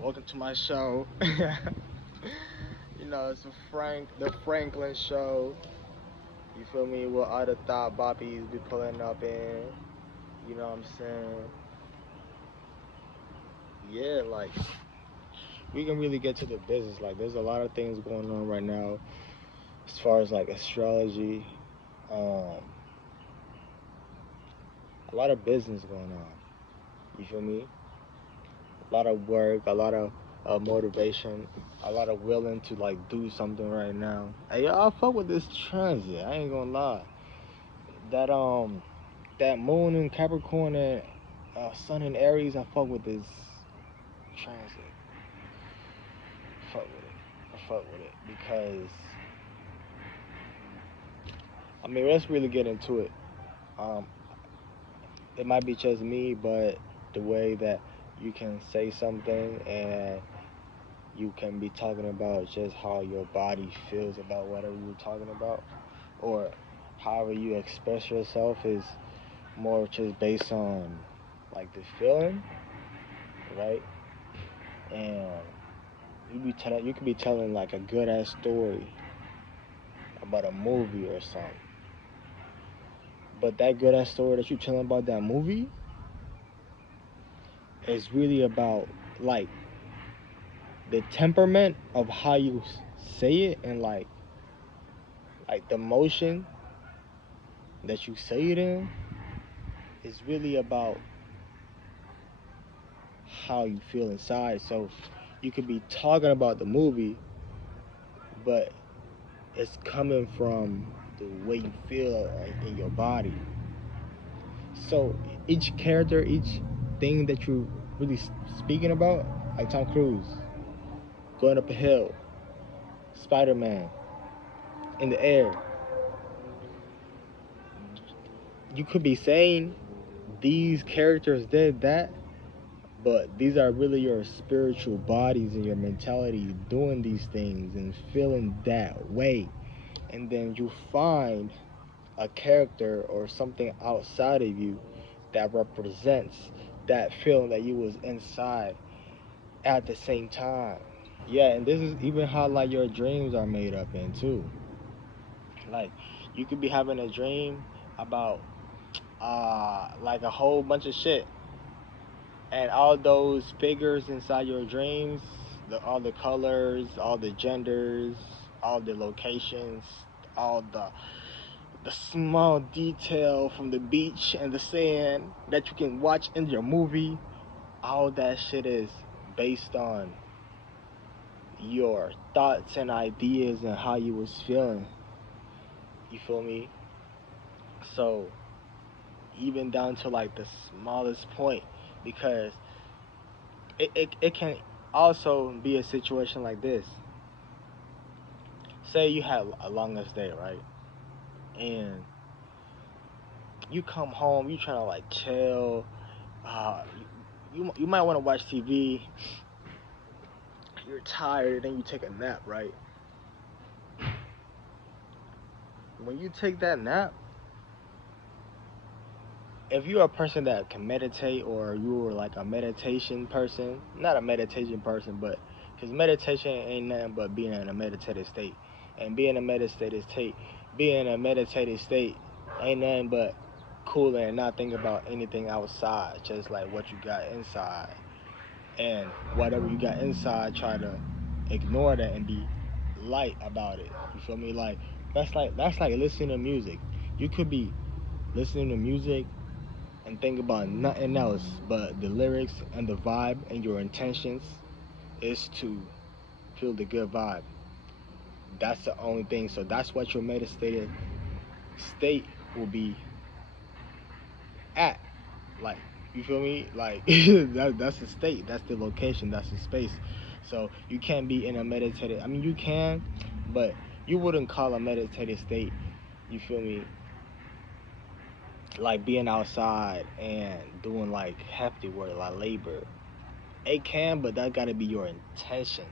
Welcome to my show. It's the Franklin show. You feel me? What other thought boppies be pulling up in? You know what I'm saying? Yeah, like we can really get to the business. Like, there's a lot of things going on right now as far as like astrology. Um, a lot of business going on. You feel me? A lot of work, a lot of motivation, a lot of willing to like do something right now. Hey, yo, I fuck with this transit. I ain't gonna lie. That that moon in Capricorn and sun in Aries, I fuck with this transit. Fuck with it. I fuck with it because I mean let's really get into it. Um, it might be just me, but the way that you can say something and you can be talking about just how your body feels about whatever you're talking about, or however you express yourself is more just based on like the feeling, right? And you could be telling like a good ass story about a movie or something, but that good ass story that you're telling about that movie is really about like the temperament of how you say it, and like the motion that you say it in is really about how you feel inside. So you could be talking about the movie, but it's coming from the way you feel in your body. So each character, each thing that you're really speaking about, like Tom Cruise going up a hill, Spider-Man in the air, you could be saying these characters did that, but these are really your spiritual bodies and your mentality doing these things and feeling that way. And then you find a character or something outside of you that represents that feeling that you was inside at the same time. Yeah, and this is even how like your dreams are made up in too. Like you could be having a dream about like a whole bunch of shit, and all those figures inside your dreams, all the colors, all the genders, all the locations, all the small detail from the beach and the sand that you can watch in your movie, all that shit is based on your thoughts and ideas and how you was feeling. You feel me? So even down to like the smallest point, because it can also be a situation like this. Say you had a longest day, right? And you come home, you trying to like chill. You might want to watch TV. You're tired, then you take a nap, right? When you take that nap, if you're a person that can meditate, or you're like a meditation person, not a meditation person, but because meditation ain't nothing but being in a meditative state, and being in a meditative state ain't nothing but cooling and not thinking about anything outside, just like what you got inside, and whatever you got inside, try to ignore that and be light about it. You feel me? Like that's like listening to music. You could be listening to music and think about nothing else but the lyrics and the vibe, and your intentions is to feel the good vibe. That's the only thing. So that's what your meditative state will be at. Like, you feel me? Like that's the state, that's the location, that's the space. So you can't be in a meditative. I mean, you can, but you wouldn't call a meditative state. You feel me? Like being outside and doing like hefty work, like labor. It can, but that gotta be your intention.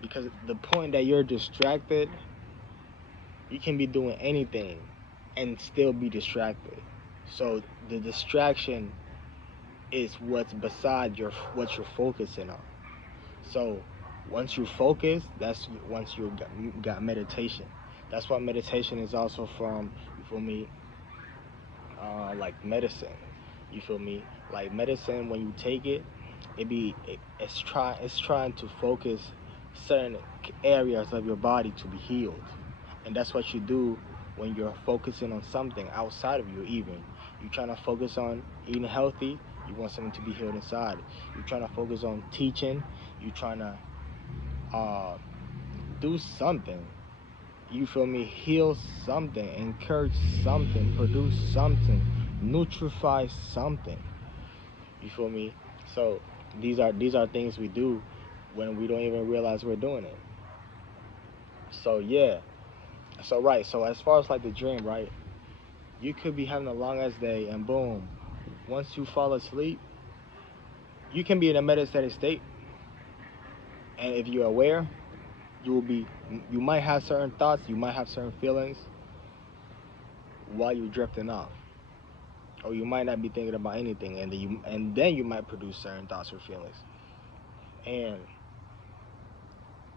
Because the point that you're distracted, you can be doing anything and still be distracted. So the distraction is what's beside what you're focusing on. So once you focus, that's once you got meditation. That's why meditation is also from, you feel me, like medicine. You feel me? Like medicine, when you take it, it's trying to focus certain areas of your body to be healed, and that's what you do when you're focusing on something outside of you. Even you're trying to focus on eating healthy, you want something to be healed inside. You're trying to focus on teaching, you're trying to uh, do something. You feel me? Heal something, encourage something, produce something, nutrify something. You feel me? So these are things we do when we don't even realize we're doing it. So yeah. So right. So as far as like the dream, right? You could be having a long ass day, and boom, once you fall asleep, you can be in a meditative state, and if you're aware, you will be. You might have certain thoughts, you might have certain feelings while you're drifting off, or you might not be thinking about anything, and then you might produce certain thoughts or feelings. And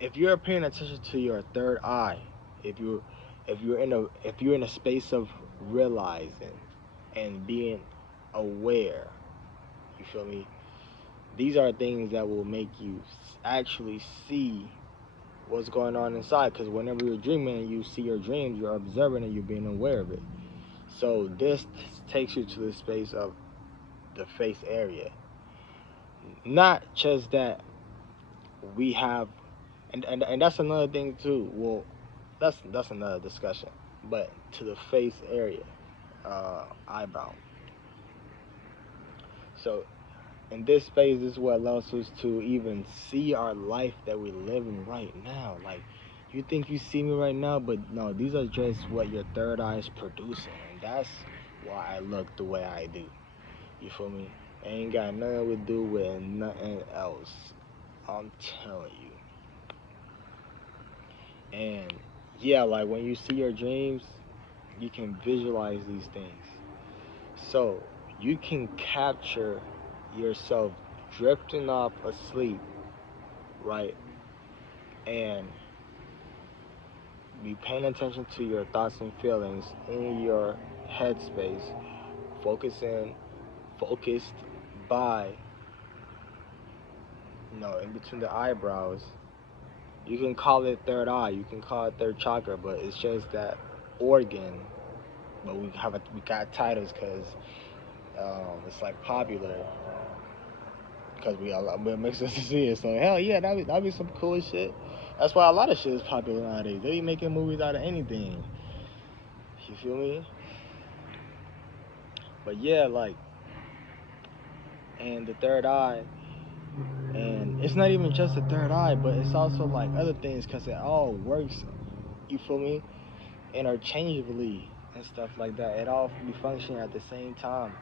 if you're paying attention to your third eye, if you if you're in a space of realizing and being aware, you feel me? These are things that will make you actually see what's going on inside. Because whenever you're dreaming and you see your dreams, you're observing and you're being aware of it. So this takes you to the space of the face area. Not just that we have, and that's another thing too. Well, that's another discussion. But to the face area, eyebrow. So in this space, this is what allows us to even see our life that we're living right now. Like, you think you see me right now, but no, these are just what your third eye is producing, and that's why I look the way I do. You feel me? Ain't got nothing to do with nothing else. I'm telling you. And yeah, like when you see your dreams, you can visualize these things. So you can capture yourself drifting off asleep, right? And be paying attention to your thoughts and feelings in your headspace, focusing, focused by, in between the eyebrows. You can call it third eye, you can call it third chakra, but it's just that organ. But we got titles because it's like popular because it makes us see it. So hell yeah, that'd be some cool shit. That's why a lot of shit is popular nowadays. They be making movies out of anything. You feel me? But yeah, like, and the third eye, and it's not even just the third eye, but it's also like other things because it all works. You feel me? Interchangeably and stuff like that. It all be functioning at the same time.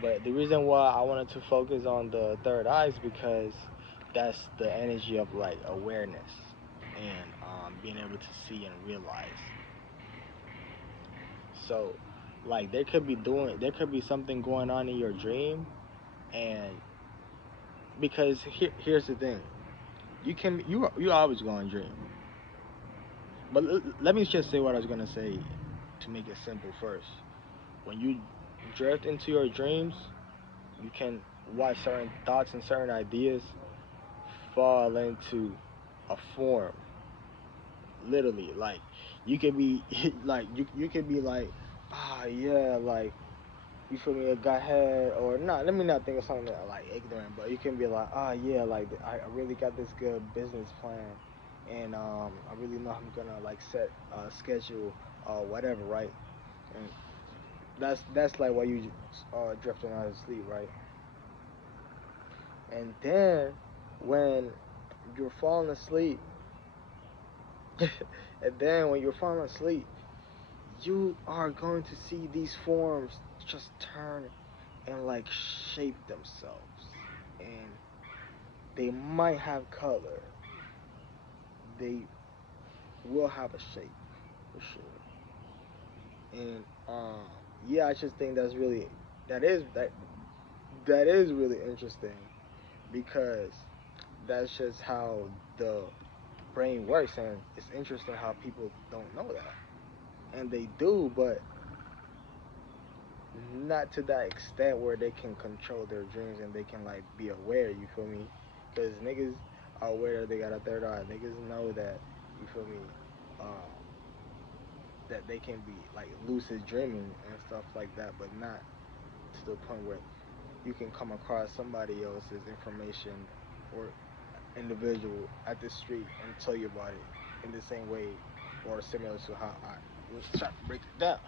But the reason why I wanted to focus on the third eye is because that's the energy of like awareness and being able to see and realize. So, like there could be something going on in your dream, and because here's the thing, you always going to dream. But let me just say what I was gonna say to make it simple first. When you drift into your dreams, you can watch certain thoughts and certain ideas fall into a form. Literally, like you could be like you could be like, yeah, like you feel me, a gut head or not. Let me not think of something that, like ignorant, but you can be like, yeah, like I really got this good business plan, and I really know I'm gonna like set a schedule or whatever, right? And that's like why you drifting out of sleep, right? And then when you're falling asleep, and then when you're falling asleep, you are going to see these forms just turn and like shape themselves, and they might have color, they will have a shape for sure. And yeah, I just think that is really interesting because that's just how the brain works, and it's interesting how people don't know that, and they do, but not to that extent where they can control their dreams and they can like be aware. You feel me? Because niggas are aware that they got a third eye. Niggas know that, you feel me, um, that they can be like lucid dreaming and stuff like that, but not to the point where you can come across somebody else's information or individual at the street and tell you about it in the same way or similar to how I was trying to break it down.